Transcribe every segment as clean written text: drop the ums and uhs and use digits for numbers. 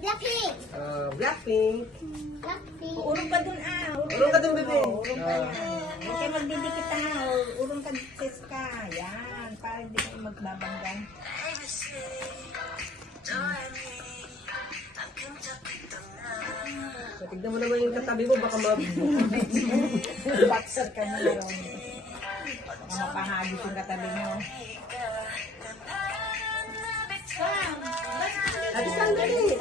Blackpink. Blackpink. Blackpink. Urong ka dun Urong ka dun, bebe. Urong ka na. Huwag kayo magdidikit urong ka sis ka. Yan. Para hindi kayo magbabanggan. So, tignan mo naman yung katabi mo, baka Boxer ka mo ron. Baka mapahagis yung katabi mo. Ate, saan dali?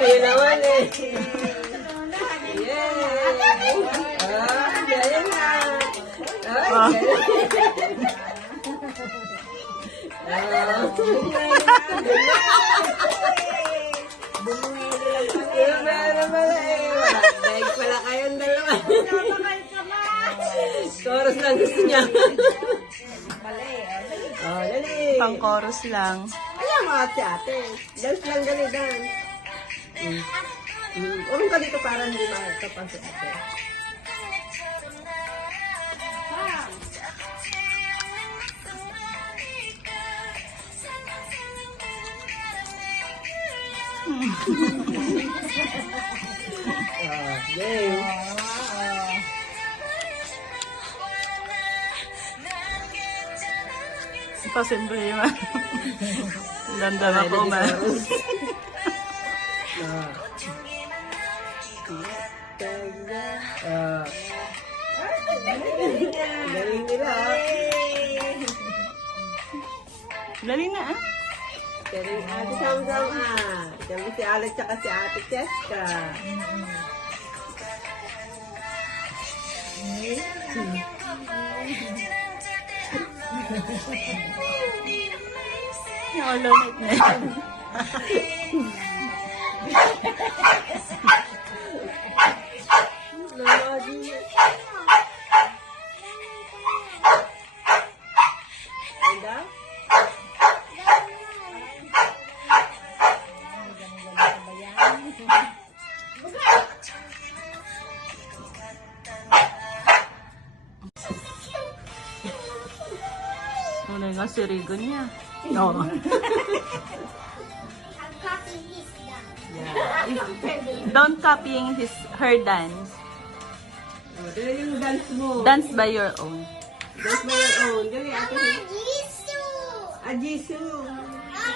Kaya naman eh. Yay! Gaya na. Meron pala eh. Daig pala kayong dalawa. Chorus lang gusto niya. Oh, dali. Pang-chorus lang. Ayan mga ate. Dance lang dali, dance. Urong ka dito para hindi makapasok ate. Yay! Pasimple yung Ganda na po, man. Galing nila. Galing na, ah. Galing ate Sam-Sam ah. Kami si Alex tsaka si ate Cheska. Yung all-night na yan. Ano nga si Rigo niya? No. I'm copying his dance. Don't copying her dance. Dali yung dance mo. Dance by your own. Dance by your own. Dali ate. Mama, Jisoo. Ah, Jisoo. I